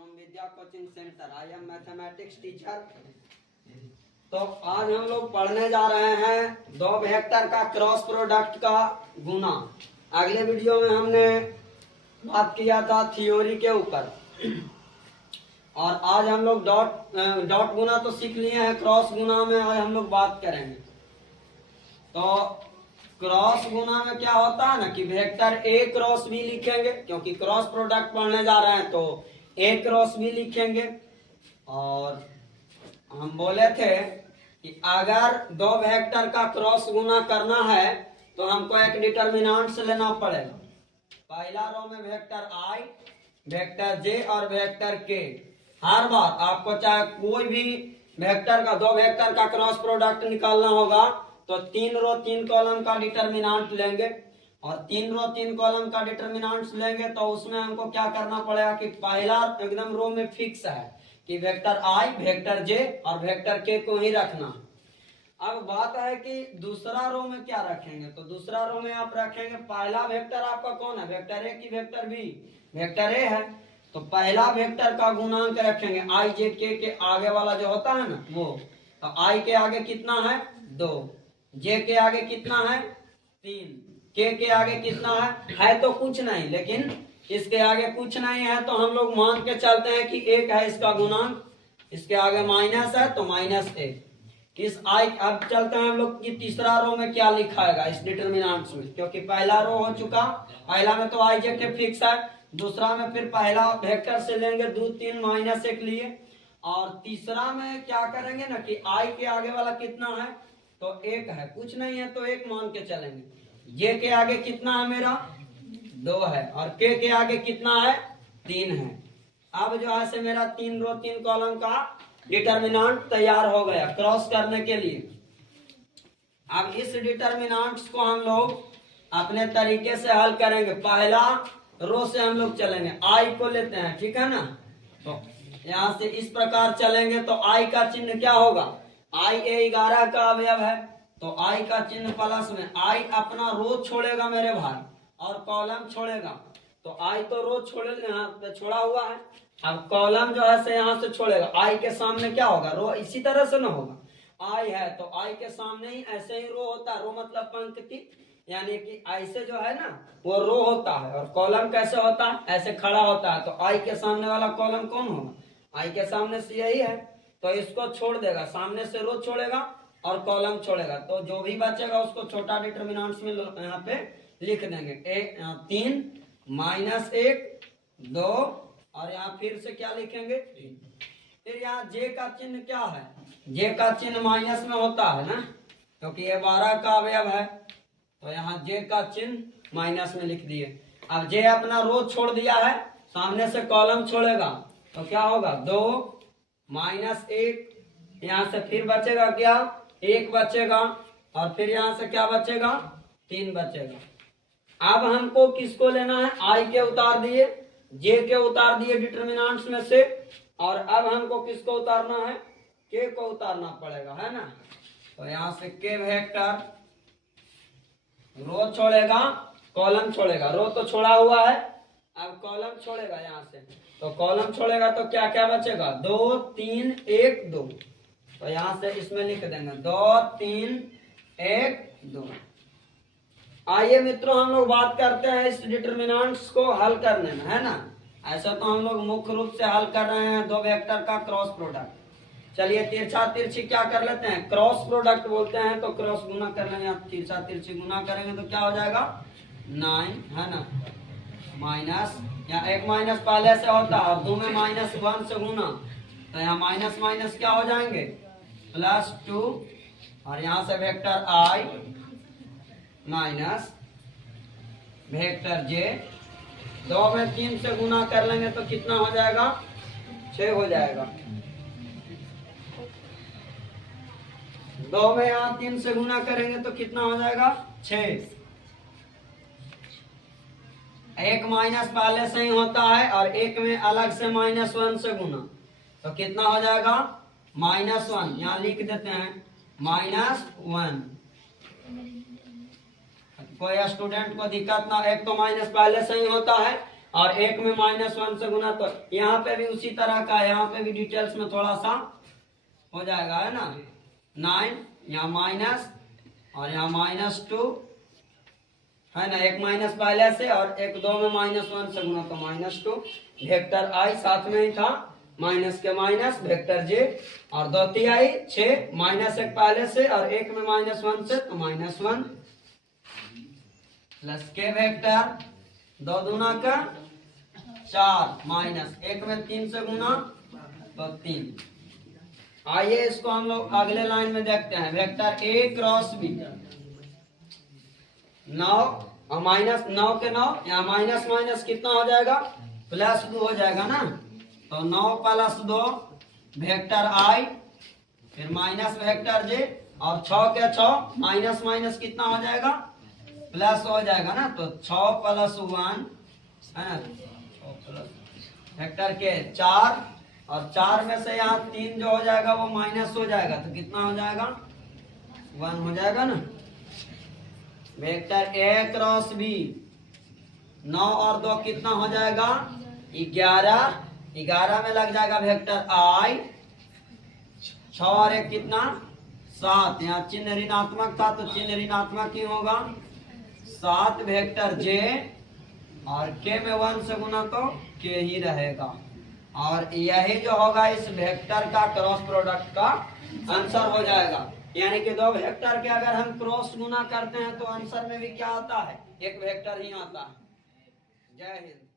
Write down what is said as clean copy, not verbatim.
From Vidya coaching centre. I am mathematics teacher. तो आज हम लोग पढ़ने जा रहे हैं दो वेक्टर का क्रॉस प्रोडक्ट का गुना। अगले वीडियो में हमने बात किया था थ्योरी के ऊपर, और आज हम लोग डॉट गुना तो सीख लिए हैं, क्रॉस गुना में आज हम लोग बात करेंगे। तो क्रॉस गुना में क्या होता है ना कि वेक्टर ए क्रॉस बी लिखेंगे, क्योंकि क्रॉस प्रोडक्ट पढ़ने जा रहे हैं तो ए क्रॉस बी लिखेंगे। और हम बोले थे कि अगर दो वेक्टर का क्रॉस गुना करना है तो हमको एक डिटर्मिनेंट्स लेना पड़ेगा। पहला रो में वेक्टर आई, वेक्टर जे और वेक्टर के। हर बार आपको चाहे कोई भी वेक्टर का दो वेक्टर का क्रॉस प्रोडक्ट निकालना होगा तो 3 रो 3 कॉलम का डिटर्मिनेंट लेंगे, और 3 रो 3 कॉलम का डिटर्मिनेंट्स लेंगे तो उसमें हमको क्या करना पड़ेगा कि पहला एकदम रो में फिक्स है कि वेक्टर आई, वेक्टर जे और वेक्टर के को ही रखना। अब बात है कि दूसरा रो में क्या रखेंगे, तो दूसरा रो में आप रखेंगे पहला वेक्टर आपका कौन है, वेक्टर ए की वेक्टर बी, वेक्टर ए है तो पहला वेक्टर का गुणांक रखेंगे आई जे के आगे वाला जो होता है ना वो। तो आई के आगे कितना है 2, जे के आगे कितना है 3, के आगे कितना है तो कुछ नहीं, लेकिन इसके आगे कुछ नहीं है तो हम लोग मान के चलते हैं कि 1 है इसका गुणांक, इसके आगे माइनस है तो -1। किस आई अब चलते हैं हम लोग कि तीसरा रो में क्या लिखाएगा इस डिटर्मिनेंट्स में, क्योंकि पहला रो हो चुका, पहला में तो आई जे के फिक्स है, दूसरा में फिर पहला वेक्टर से लेंगे 2 3 -1 लिए, और तीसरा में क्या करेंगे ना कि आई के आगे वाला कितना है तो 1 है, कुछ नहीं है तो 1 मान के चलेंगे। जे के आगे कितना है मेरा 2 है, और के आगे कितना है 3 है। अब जो है से मेरा 3 रो 3 कॉलम का डिटर्मिनेंट तैयार हो गया क्रॉस करने के लिए। अब इस डिटर्मिनेंट्स को हम लोग अपने तरीके से हल करेंगे। पहला रो से हम लोग चलेंगे, आई को लेते हैं, ठीक है ना। तो यहाँ से इस प्रकार चलेंगे तो आई का चिन्ह क्या होगा, आई ए 11 का अवयव है तो आई का चिन्ह प्लस में, आई अपना रो छोड़ेगा मेरे भाई और कॉलम छोड़ेगा, तो आई तो रो छोड़ा हुआ है, अब कॉलम जो है से यहाँ से छोड़ेगा। आई के सामने क्या होगा रो, इसी तरह से ना होगा, आई है तो आई के सामने ही ऐसे ही रो होता है, रो मतलब पंक्ति, यानी कि ऐसे जो है ना वो रो होता है, और कॉलम कैसे होता है ऐसे खड़ा होता है। तो आई के सामने वाला कॉलम कौन होगा, आई के सामने से यही है, तो इसको छोड़ देगा, सामने से रो छोड़ेगा और कॉलम छोड़ेगा, तो जो भी बचेगा उसको छोटा डिटर्मिनेंट्स में यहाँ पे लिख देंगे। 3 -1 2, और यहाँ फिर से क्या लिखेंगे 3। फिर यहाँ जे का चिन्ह क्या है, जे का चिन्ह माइनस में होता है ना, क्योंकि ये 12 का अवयव है तो यहाँ जे का चिन्ह माइनस में लिख दिए। अब जे अपना रो छोड़ दिया है, सामने से कॉलम छोड़ेगा तो क्या होगा 2 -1, यहाँ से फिर बचेगा क्या 1 बचेगा, और फिर यहाँ से क्या बचेगा 3 बचेगा। अब हमको किसको लेना है, आई के उतार दिए, जे के उतार दिए डिटर्मिनेंट्स में से, और अब हमको किसको उतारना है के को उतारना पड़ेगा, है ना। तो यहाँ से के वेक्टर रो छोड़ेगा कॉलम छोड़ेगा, रो तो छोड़ा हुआ है, अब कॉलम छोड़ेगा यहाँ से, तो कॉलम छोड़ेगा तो क्या क्या बचेगा 2 3 1 2, तो यहाँ से इसमें लिख देंगे 2 3 1 2। आइए मित्रों हम लोग बात करते हैं इस डिटर्मिनेंट्स को हल करने में, है ना। ऐसा तो हम लोग मुख्य रूप से हल कर रहे हैं दो वेक्टर का क्रॉस प्रोडक्ट। चलिए तिरछा तिरछी क्या कर लेते हैं, क्रॉस प्रोडक्ट बोलते हैं, तो क्रॉस गुना कर लेंगे, तिरछा तिरछी गुना करेंगे तो क्या हो जाएगा 9, है ना, माइनस, यहाँ एक माइनस पहले से होता है और 2 में -1 से गुना, तो यहाँ माइनस माइनस क्या हो जाएंगे +2, और यहाँ से वेक्टर आई माइनस वेक्टर जे, 2 में 3 से गुना कर लेंगे तो कितना हो जाएगा 6 हो जाएगा। 2 में यहाँ 3 से गुना करेंगे तो कितना हो जाएगा 6। एक माइनस पहले से ही होता है और एक में अलग से -1 से गुना, तो कितना हो जाएगा -1, यहाँ लिख देते हैं -1। कोई स्टूडेंट को दिक्कत ना, एक तो माइनस पहले से ही होता है और एक में -1 से गुना, तो यहाँ पे भी उसी तरह का, यहाँ पे भी डिटेल्स में थोड़ा सा हो जाएगा, है ना। 9 यहाँ माइनस और यहाँ -2 है ना, एक माइनस पहले से और एक 2 में -1 से गुना तो -2 वेक्टर आई, साथ में ही था माइनस के माइनस वेक्टर जे, और 2 तिहाई 6 -1 पहले से और एक में -1 से तो -1 प्लस के वेक्टर 2 दूना का 4 माइनस एक में 3 से गुना तो 3। आइए इसको हम लोग अगले लाइन में देखते हैं। वेक्टर ए क्रॉस बी 9 और -9 के 9 यहाँ माइनस माइनस कितना हो जाएगा, +2 हो जाएगा ना। तो 9 + 2 वेक्टर आई, फिर माइनस वेक्टर जे, और 6 के 6 माइनस माइनस कितना हो जाएगा, प्लस हो जाएगा ना। तो 6 + 1 है ना, 6 प्लस वेक्टर के 4, और 4 में से यहाँ 3 जो हो जाएगा वो माइनस हो जाएगा, तो कितना हो जाएगा, 1 हो जाएगा ना। वेक्टर ए क्रॉस बी 9 और 2 कितना हो जाएगा, 11, 11 में लग जाएगा वेक्टर आई, 6 और 1 कितना 7, यहाँ चिन्ह ऋणात्मक था तो चिन्ह ऋणात्मक ही होगा, 7 वेक्टर जे, और के में 1 से गुना तो के ही रहेगा। और यही जो होगा इस वेक्टर का क्रॉस प्रोडक्ट का आंसर हो जाएगा। यानी कि 2 वेक्टर के अगर हम क्रॉस गुना करते हैं तो आंसर में भी क्या आता है, एक वेक्टर ही आता है। जय हिंद।